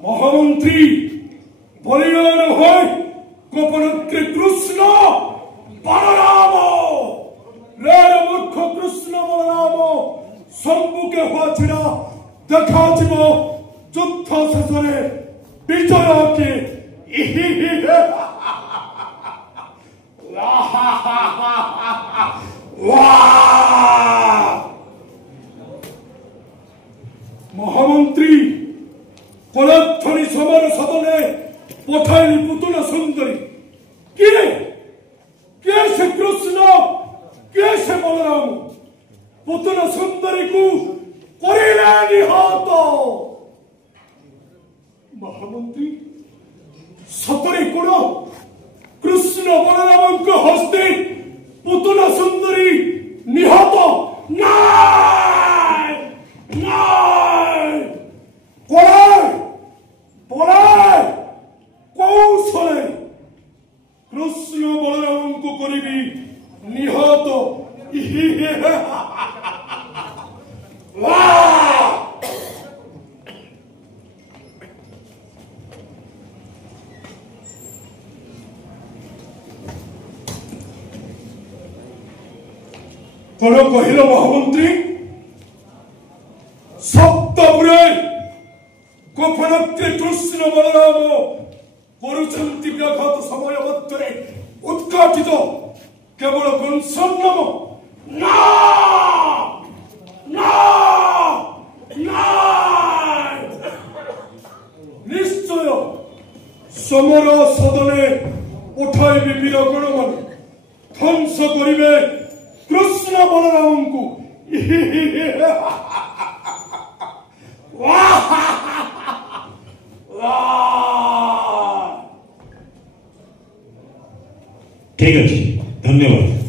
महामंत्री बलिदान হয় গোপনত্রী কৃষ্ণ বলরাম রের মুখ্য কৃষ্ণ বলরাম সম্মুখে হয়েছিল দেখাଯିବ যুদ্ধ শেষে বিজয়কে महामंत्री कलध्वनि समर सदने पठाइली पुतुल सुंदरी के से कृष्ण के से बलराम पुतुल सुंदरी को करिले निहत महामंत्री सतरे कोण कृष्ण बलराम को हस्ते पुतुल सुंदरी निहत नाय नाय कौशले कृष्ण बलराम को करी निहत कौन कहल महामंत्री सप्तपुरे गोपनत्रे कृष्ण बलराम करुचंती व्याघात समय मध्य उत्काटित केवल कंसन्नम ना ना ना निश्चय समर सदने उठाइबे वीरगण मान ध्वंस करिवे कृष्ण बलराम को ठीक अच्छे धन्यवाद।